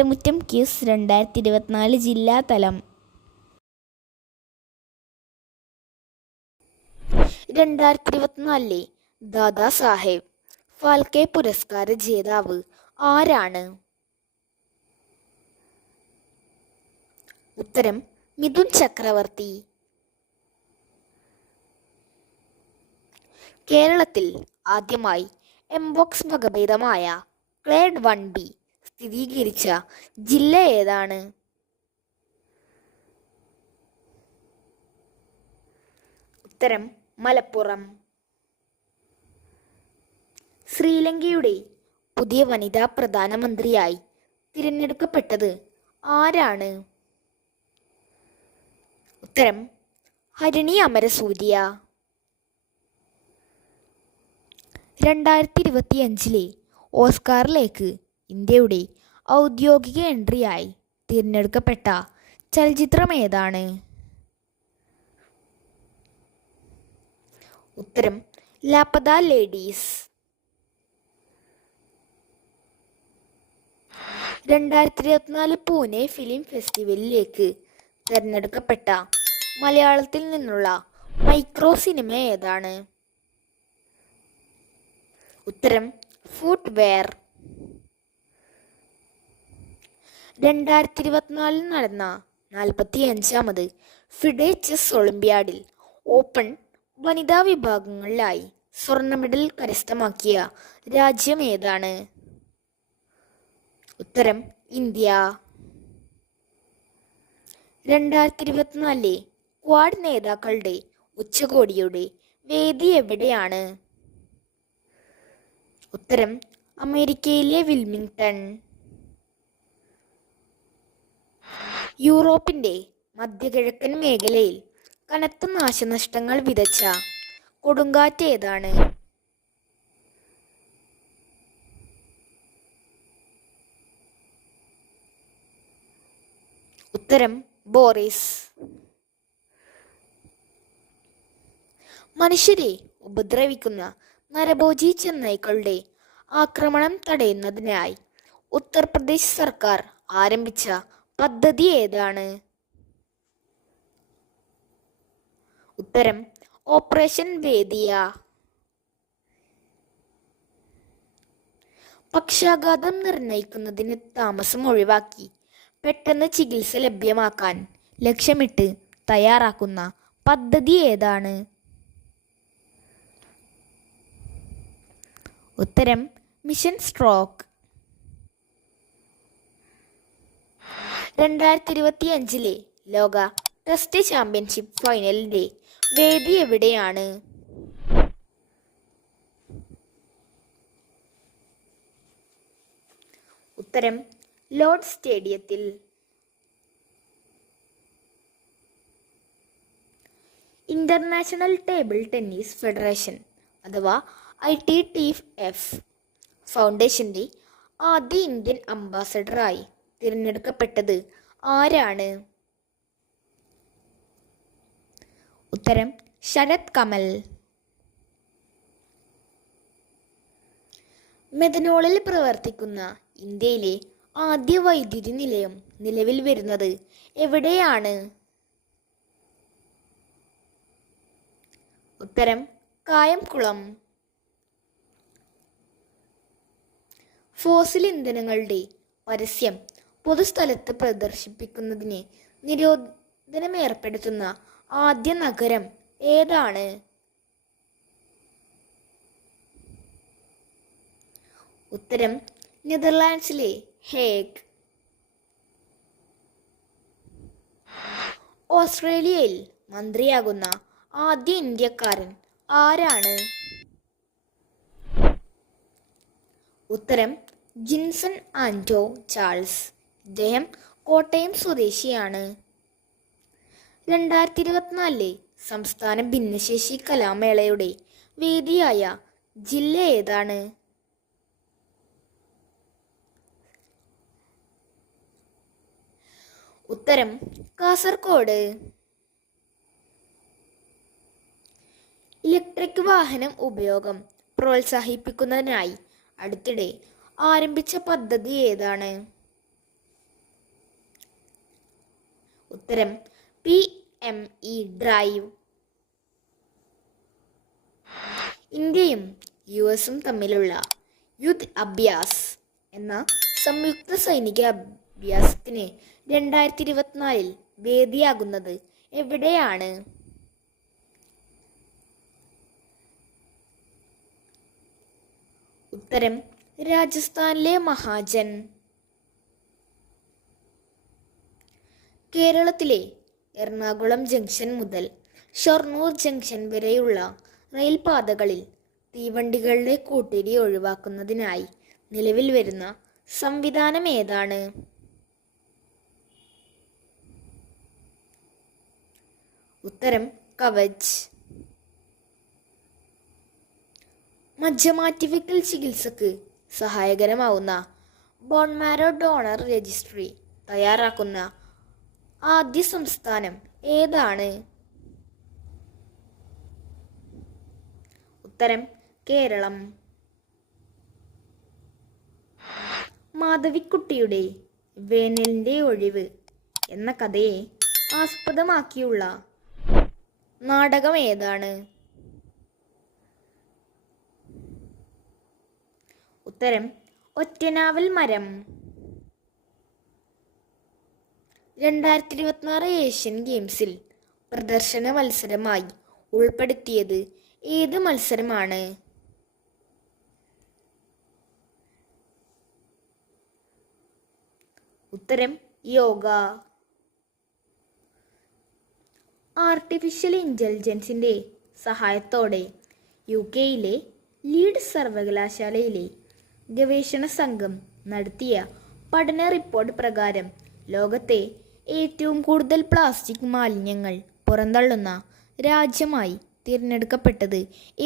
അക്ഷരമുറ്റം quiz 2024 ജില്ലാതലം. 2024 Dada Saheb Phalke പുരസ്കാര ജേതാവ് ആരാണ്? ഉത്തരം മിഥുൻ ചക്രവർത്തി. കേരളത്തിൽ ആദ്യമായി എംപോക്സ് വകഭേദമായ ക്ലേഡ് 1B സ്ഥിരീകരിച്ച ജില്ല ഏതാണ്? ഉത്തരം മലപ്പുറം. ശ്രീലങ്കയുടെ പുതിയ വനിതാ പ്രധാനമന്ത്രിയായി തിരഞ്ഞെടുക്കപ്പെട്ടത് ആരാണ്? ഉത്തരം ഹരിണി അമരസൂര്യ. 2025 ഓസ്കാറിലേക്ക് ഇന്ത്യയുടെ ഔദ്യോഗിക എൻട്രിയായി തിരഞ്ഞെടുക്കപ്പെട്ട ചലച്ചിത്രം ഏതാണ്? ഉത്തരം ലാപത ലേഡീസ്. 2024 പൂനെ ഫിലിം ഫെസ്റ്റിവലിലേക്ക് തിരഞ്ഞെടുക്കപ്പെട്ട മലയാളത്തിൽ നിന്നുള്ള മൈക്രോ സിനിമ ഏതാണ്? ഉത്തരം ഫുട്വെയർ. 2024 നടന്ന 45ാമത് ഫിഡെ ചെസ് ഒളിമ്പ്യാഡിൽ ഓപ്പൺ വനിതാ വിഭാഗങ്ങളിലായി സ്വർണ്ണ മെഡൽ കരസ്ഥമാക്കിയ രാജ്യം ഏതാണ്? ഉത്തരം ഇന്ത്യ. 2024 ക്വാഡ് നേതാക്കളുടെ ഉച്ചകോടിയുടെ വേദി എവിടെയാണ്? ഉത്തരം അമേരിക്കയിലെ വിൽമിംഗ്ടൺ. യൂറോപ്പിന്റെ മധ്യകിഴക്കൻ മേഖലയിൽ കനത്ത നാശനഷ്ടങ്ങൾ വിതച്ച കൊടുങ്കാറ്റ് ഏതാണ്? ഉത്തരം ബോറിസ്. മനുഷ്യരെ ഉപദ്രവിക്കുന്ന നരഭോജി ചെന്നായ്ക്കളുടെ ആക്രമണം തടയുന്നതിനായി ഉത്തർപ്രദേശ് സർക്കാർ ആരംഭിച്ച പദ്ധതി ഏതാണ്? ഉത്തരം ഓപ്പറേഷൻ വേദിയ. പക്ഷാഘാതം നിർണയിക്കുന്നതിന് താമസം ഒഴിവാക്കി പെട്ടെന്ന് ചികിത്സ ലഭ്യമാക്കാൻ ലക്ഷ്യമിട്ട് തയ്യാറാക്കുന്ന പദ്ധതി ഏതാണ്? ഉത്തരം മിഷൻ സ്ട്രോക്ക്. 2025 ലോക ടെസ്റ്റ് ചാമ്പ്യൻഷിപ്പ് ഫൈനലിന്റെ വേദി എവിടെയാണ്? ഉത്തരം ലോർഡ്സ് സ്റ്റേഡിയത്തിൽ. ഇന്റർനാഷണൽ ടേബിൾ ടെന്നീസ് ഫെഡറേഷൻ അഥവാ ITTF ഫൗണ്ടേഷന്റെ ആദ്യ ഇന്ത്യൻ അംബാസഡറായി തിരഞ്ഞെടുക്കപ്പെട്ടത് ആരാണ്? ഉത്തരം ശരത് കമൽ. മെഥനോളിൽ പ്രവർത്തിക്കുന്ന ഇന്ത്യയിലെ ആദ്യ വൈദ്യുതി നിലയം നിലവിൽ വരുന്നത് എവിടെയാണ്? ഉത്തരം കായംകുളം. ഫോസിൽ ഇന്ധനങ്ങളുടെ പരസ്യം പൊതുസ്ഥലത്ത് പ്രദർശിപ്പിക്കുന്നതിന് നിരോധനം ഏർപ്പെടുത്തുന്ന ആദ്യ നഗരം ഏതാണ്? ഉത്തരം നെതർലാൻഡ്സിലെ ഹേഗ്. ഓസ്ട്രേലിയയിൽ മന്ത്രിയാകുന്ന ആദ്യ ഇന്ത്യക്കാരൻ ആരാണ്? ഉത്തരം ജിൻസൺ ആന്റോ ചാൾസ്. ഇദ്ദേഹം കോട്ടയം സ്വദേശിയാണ്. 2024 സംസ്ഥാന ഭിന്നശേഷി കലാമേളയുടെ വേദിയായ ജില്ല ഏതാണ്? ഉത്തരം കാസർഗോഡ്. ഇലക്ട്രിക് വാഹനം ഉപയോഗം പ്രോത്സാഹിപ്പിക്കുന്നതിനായി അടുത്തിടെ ആരംഭിച്ച പദ്ധതി ഏതാണ്? ഉത്തരം PME ഡ്രൈവ്. ഇന്ത്യയും US തമ്മിലുള്ള യുദ്ധ് അഭ്യാസ് എന്ന സംയുക്ത സൈനിക അഭ്യാസത്തിന് 2024 വേദിയാകുന്നത് എവിടെയാണ്? ഉത്തരം രാജസ്ഥാനിലെ മഹാജൻ. കേരളത്തിലെ എറണാകുളം ജംഗ്ഷൻ മുതൽ ഷൊർണൂർ ജംഗ്ഷൻ വരെയുള്ള റെയിൽപാതകളിൽ തീവണ്ടികളുടെ കൂട്ടിരി ഒഴിവാക്കുന്നതിനായി നിലവിൽ വരുന്ന സംവിധാനം ഏതാണ്? ഉത്തരം കവച്. മജ്ജമാറ്റിവെക്കൽ ചികിത്സക്ക് സഹായകരമാവുന്ന ബോൺമാരോ ഡോണർ രജിസ്ട്രി തയ്യാറാക്കുന്ന ആദ്യ സംസ്ഥാനം ഏതാണ്? ഉത്തരം കേരളം. മാധവിക്കുട്ടിയുടെ വേനലിൻ്റെ ഒഴിവ് എന്ന കഥയെ ആസ്പദമാക്കിയുള്ള നാടകം ഏതാണ്? ഉത്തരം ഒറ്റനാവൽ മരം. 2026 ഏഷ്യൻ ഗെയിംസിൽ പ്രദർശന മത്സരമായി ഉൾപ്പെടുത്തിയത് ഏത് മത്സരമാണ്? ഉത്തരം യോഗ. ആർട്ടിഫിഷ്യൽ ഇൻ്റലിജൻസിൻ്റെ സഹായത്തോടെ UK-യിലെ ലീഡ്സ് സർവകലാശാലയിലെ ഗവേഷണ സംഘം നടത്തിയ പഠന റിപ്പോർട്ട് പ്രകാരം ലോകത്തെ ഏറ്റവും കൂടുതൽ പ്ലാസ്റ്റിക് മാലിന്യങ്ങൾ പുറന്തള്ളുന്ന രാജ്യമായി തിരഞ്ഞെടുക്കപ്പെട്ടത്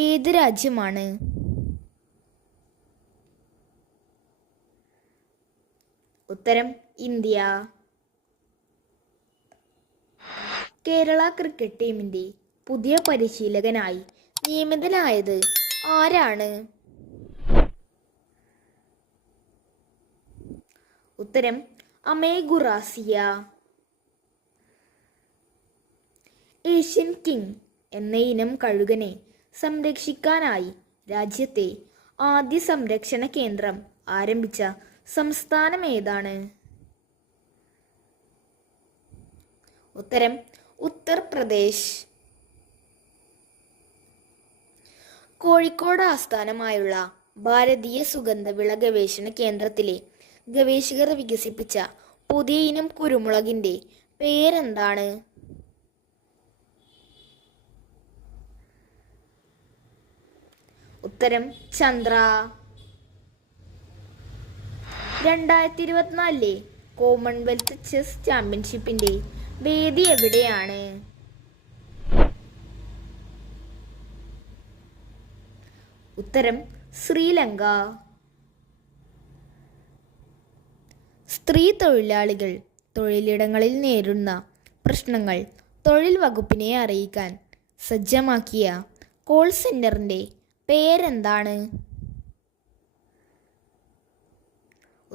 ഏത് രാജ്യമാണ്? ഉത്തരം ഇന്ത്യ. കേരള ക്രിക്കറ്റ് ടീമിൻ്റെ പുതിയ പരിശീലകനായി നിയമിതനായത് ആരാണ്? ഉത്തരം അമേ ഗുറാസിയ. ഏഷ്യൻ കിങ് എന്ന ഇനം കഴുകനെ സംരക്ഷിക്കാനായി രാജ്യത്തെ ആദ്യ സംരക്ഷണ കേന്ദ്രം ആരംഭിച്ച സംസ്ഥാനം ഏതാണ്? ഉത്തരം ഉത്തർപ്രദേശ്. കോഴിക്കോട് ആസ്ഥാനമായുള്ള ഭാരതീയ സുഗന്ധവിള ഗവേഷണ കേന്ദ്രത്തിലെ ഗവേഷകർ വികസിപ്പിച്ച പുതിയ ഇനം കുരുമുളകിൻ്റെ പേരെന്താണ്? ഉത്തരം ചന്ദ്ര. 2024 കോമൺവെൽത്ത് ചെസ് ചാമ്പ്യൻഷിപ്പിൻ്റെ വേദി എവിടെയാണ്? ഉത്തരം ശ്രീലങ്ക. സ്ത്രീ തൊഴിലാളികൾ തൊഴിലിടങ്ങളിൽ നേരിടുന്ന പ്രശ്നങ്ങൾ തൊഴിൽ വകുപ്പിനെ അറിയിക്കാൻ സജ്ജമാക്കിയ കോൾ സെൻ്ററിൻ്റെ പേരെന്താണ്?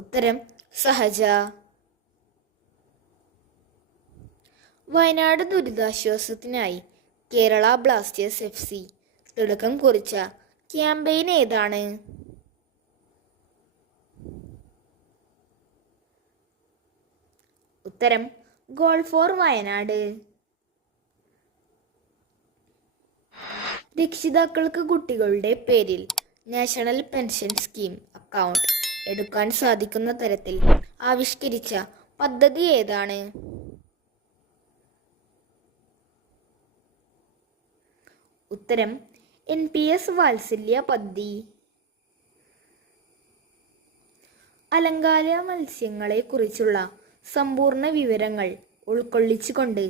ഉത്തരം സഹജ. വയനാട് ദുരിതാശ്വാസത്തിനായി കേരള ബ്ലാസ്റ്റേഴ്സ് FC തുടക്കം കുറിച്ച ക്യാമ്പയിൻ ഏതാണ്? ഉത്തരം ഗോൾ ഫോർ വയനാട്. രക്ഷിതാക്കൾക്ക് കുട്ടികളുടെ പേരിൽ നാഷണൽ പെൻഷൻ സ്കീം അക്കൗണ്ട് എടുക്കാൻ സാധിക്കുന്ന തരത്തിൽ ആവിഷ്കരിച്ച പദ്ധതി ഏതാണ്? ഉത്തരം NPS വാത്സല്യ പദ്ധതി. അലങ്കാര മത്സ്യങ്ങളെക്കുറിച്ചുള്ള സമ്പൂർണ്ണ വിവരങ്ങൾ ഉൾക്കൊള്ളിച്ചുകൊണ്ട്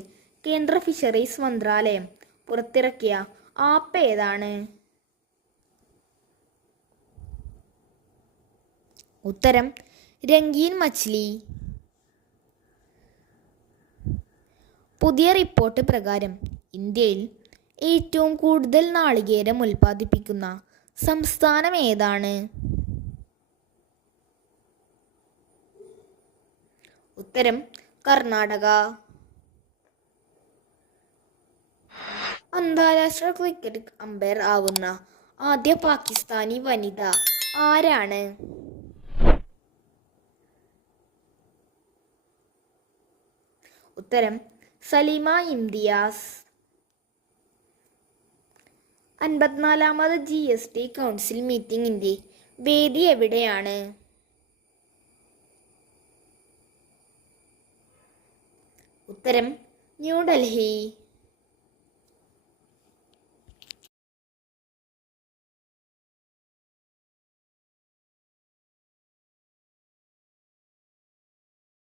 കേന്ദ്ര ഫിഷറീസ് മന്ത്രാലയം പുറത്തിറക്കിയ ആപ്പ് ഏതാണ്? ഉത്തരം രംഗീൻ മച്ച്ലി. പുതിയ റിപ്പോർട്ട് പ്രകാരം ഇന്ത്യയിൽ ഏറ്റവും കൂടുതൽ നാളികേരം ഉൽപ്പാദിപ്പിക്കുന്ന സംസ്ഥാനം ഏതാണ്? ഉത്തരം കർണാടക. അന്താരാഷ്ട്ര ക്രിക്കറ്റ് അമ്പയർ ആവുന്ന ആദ്യ പാകിസ്ഥാനി വനിത ആരാണ്? ഉത്തരം സലീമ ഇംതിയാസ്. 54ാമത് GST കൗൺസിൽ മീറ്റിംഗിന്റെ വേദി എവിടെയാണ്? ഉത്തരം ന്യൂഡൽഹി.